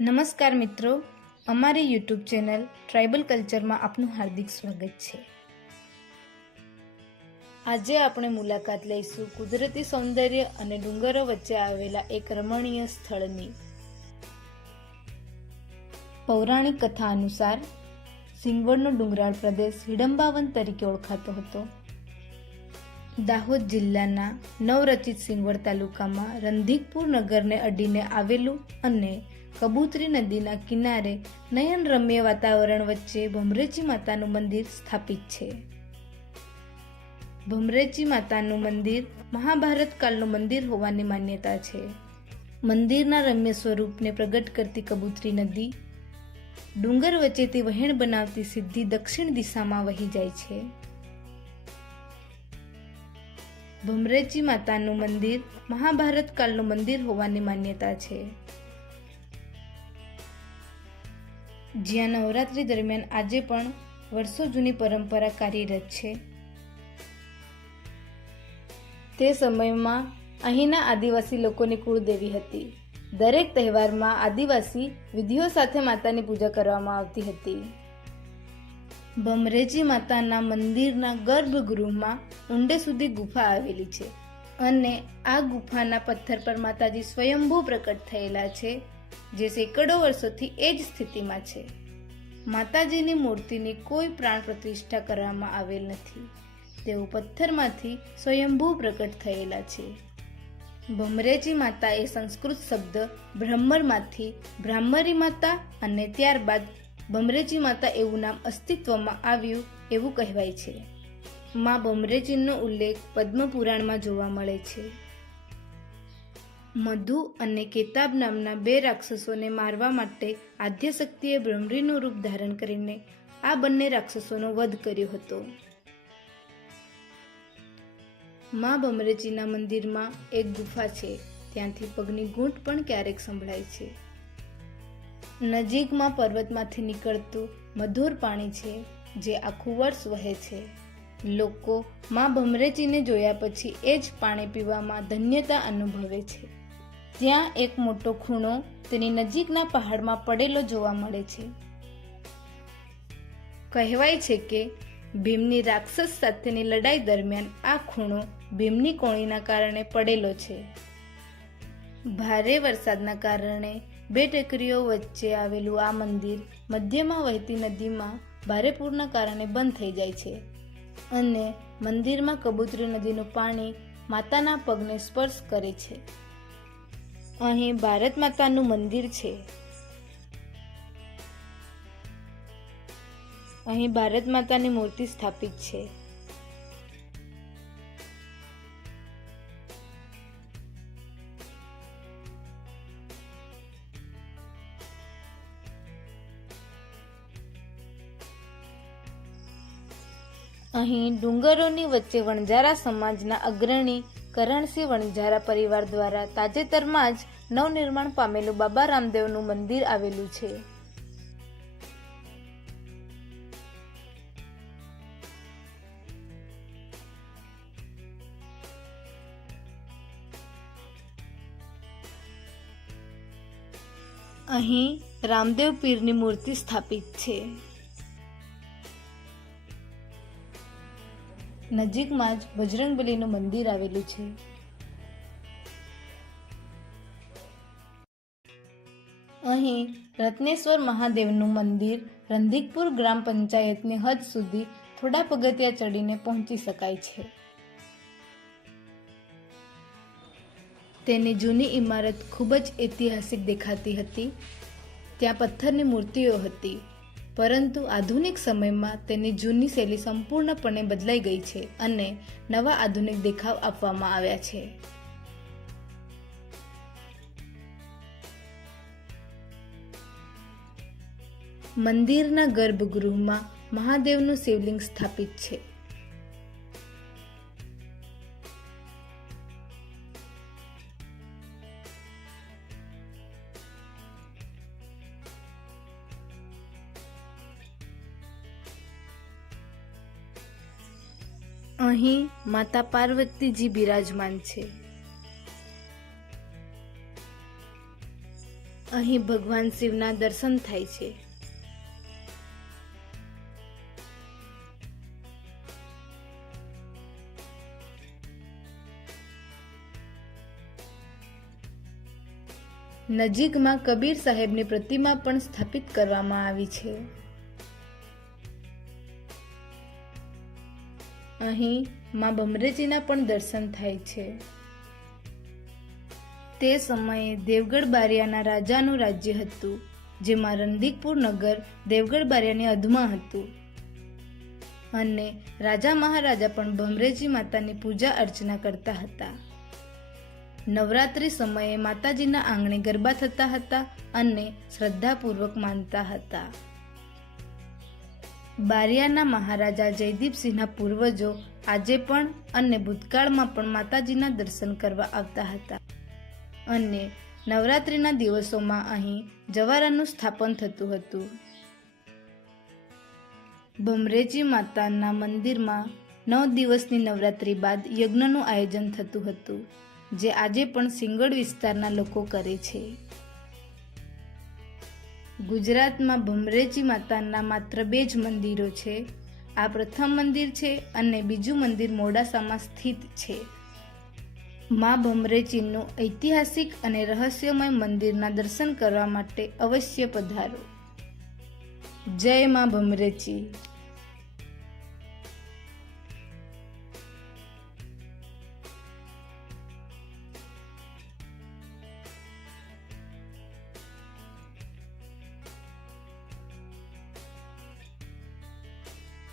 નમસ્કાર મિત્રો, અમારી યુટ્યુબ ચેનલ ટ્રાઇબલ કલ્ચરમાં આપનું હાર્દિક સ્વાગત છે। આજે આપણે મુલાકાત લઈશું કુદરતી સૌંદર્ય અને ડુંગરો વચ્ચે આવેલા એક રમણીય સ્થળની। પૌરાણિક કથા અનુસાર સિંગવડનો ડુંગરાળ પ્રદેશ હિડમ્બાવન તરીકે ઓળખાતો હતો। દાહોદ જિલ્લાના નવરચિત સિંગવડ તાલુકામાં રંધીકપુર નગરને અડીને આવેલું અને કબૂતરી નદીના કિનારે નયનરમ્ય વાતાવરણ વચ્ચે ભમરેચી માતાનું મંદિર સ્થાપિત છે। ભમરેચી માતાનું મંદિર મહાભારત કાળનું મંદિર હોવાની માન્યતા છે। મંદિરના રમ્ય સ્વરૂપને પ્રગટ કરતી કબૂતરી નદી ડુંગર વચ્ચેથી વહેણ બનાવતી સીધી દક્ષિણ દિશામાં વહી જાય છે। ભમરેચી માતાનું મંદિર મહાભારત કાળનું મંદિર હોવાની માન્યતા છે, જ્યાં નવરાત્રી દરમિયાન આજે પણ વર્ષો જૂની પરંપરા કાર્યરત છે। તે સમયમાં અહીંના આદિવાસી લોકોની કુળદેવી હતી। દરેક તહેવારમાં આદિવાસી વિધિઓ સાથે માતાની પૂજા કરવામાં આવતી હતી। ભમરેચી માતાના મંદિરના ગર્ભગૃહમાં ઊંડે સુધી ગુફા આવેલી છે અને આ ગુફાના પથ્થર પર માતાજી સ્વયંભૂ પ્રકટ થયેલા છે, જે સેંકડો વર્ષોથી એ જ સ્થિતિમાં છે। માતાજીની મૂર્તિની કોઈ પ્રાણ પ્રતિષ્ઠા કરવામાં આવેલ નથી, તેઓ પથ્થરમાંથી સ્વયંભૂ પ્રકટ થયેલા છે। ભમરેચી માતા એ સંસ્કૃત શબ્દ બ્રહ્મરમાંથી બ્રાહ્મરી માતા અને ત્યારબાદ ભમરેચી માતા એવું નામ અસ્તિત્વમાં આવ્યું એવું કહેવાય છે। માં ભમરેચીનો ઉલ્લેખ પદ્મપુરાણમાં જોવા મળે છે। મધુ અને કેતાબ નામના બે રાક્ષસોને મારવા માટે આદ્યશક્તિએ ભ્રમરીનું રૂપ ધારણ કરીને આ બંને રાક્ષસોનો વધ કર્યો હતો। માં ભમરેચીના મંદિરમાં એક ગુફા છે, ત્યાંથી પગની ઘૂંટ પણ ક્યારેક સંભળાય છે। નજીકમાં પર્વતમાંથી નીકળતું મધુર પાણી છે, જે આખું વર્ષ વહે છે। લોકો માં ભમરેચીને જોયા પછી એ જ પાણી પીવામાં ધન્યતા અનુભવે છે। ત્યાં એક મોટો ખૂણો તેની નજીકના પહાડમાં પડેલો જોવા મળે છે। કહેવાય છે કે ભીમની રાક્ષસ સાથેની લડાઈ દરમિયાન આ ખૂણો ભીમની કોણીના કારણે પડેલો છે। ભારે વરસાદના કારણે બે ટેકરીઓ વચ્ચે આવેલું આ મંદિર મધ્યમાં વહેતી નદીમાં ભારે પૂરના કારણે બંધ થઈ જાય છે અને મંદિરમાં કબૂતરી નદીનું પાણી માતાના પગને સ્પર્શ કરે છે। અહીં ભારત માતાનું મંદિર છે। અહીં ભારત માતાની મૂર્તિ સ્થાપિત છે। અહીં ડુંગરોની વચ્ચે વણઝારા સમાજના અગ્રણી કરણસિંહ વણઝારા પરિવાર દ્વારા તાજેતરમાં જ નવનિર્માણ પામેલું બાબા રામદેવનું મંદિર આવેલું છે। અહીં રામદેવ પીરની મૂર્તિ સ્થાપિત છે। નજીકમાં જ બજરંગબલીનું મંદિર આવેલું છે। અહીં રત્નેશ્વર મહાદેવનું મંદિર રંધીકપુર ગ્રામ પંચાયતની હદ સુધી થોડા પગથિયા ચડીને પહોંચી શકાય છે। તેની જૂની ઇમારત ખૂબ જ ઐતિહાસિક દેખાતી હતી। ત્યાં પથ્થરની મૂર્તિઓ હતી, પરંતુ આધુનિક સમયમાં તેની જૂની શૈલી સંપૂર્ણપણે બદલાઈ ગઈ છે અને નવા આધુનિક દેખાવ આપવામાં આવ્યા છે। મંદિરના ગર્ભગૃહમાં મહાદેવનું શિવલિંગ સ્થાપિત છે। અહીં માતા પાર્વતીજી બિરાજમાન છે। અહીં ભગવાન શિવના દર્શન થાય છે. નજીકમાં કબીર સાહેબની પ્રતિમા પણ સ્થાપિત કરવામાં આવી છે. અહીં માં ભમરેજીના પણ દર્શન થાય છે. તે સમયે દેવગઢ બારિયાના રાજાનું રાજ્ય હતું, જેમાં રણદીકપુર નગર દેવગઢ બારિયાની હદમાં હતું અને રાજા મહારાજા પણ ભમરેજી માતાની પૂજા અર્ચના કરતા હતા. નવરાત્રિ સમયે માતાજીના આંગણે ગરબા થતા હતા અને શ્રદ્ધાપૂર્વક માનતા હતા. બારિયાના મહારાજા જયદીપસિંહના પૂર્વજો આજે પણ અને ભૂતકાળમાં પણ માતાજીના દર્શન કરવા આવતા હતા અને નવરાત્રિના દિવસોમાં અહીં જવારાનું સ્થાપન થતું હતું. ભમરેજી માતાના મંદિરમાં 9 દિવસની નવરાત્રિ બાદ યજ્ઞનું આયોજન થતું હતું, જે આજે પણ સિંગડ વિસ્તારના લોકો કરે છે. ગુજરાતમાં ભમરેજી માતાના માત્ર 2 જ મંદિરો છે. આ પ્રથમ મંદિર છે અને બીજું મંદિર મોડાસામાં સ્થિત છે. માં ભમરેજીનું ઐતિહાસિક અને રહસ્યમય મંદિરના દર્શન કરવા માટે અવશ્ય પધારો. જય માં ભમરેજી.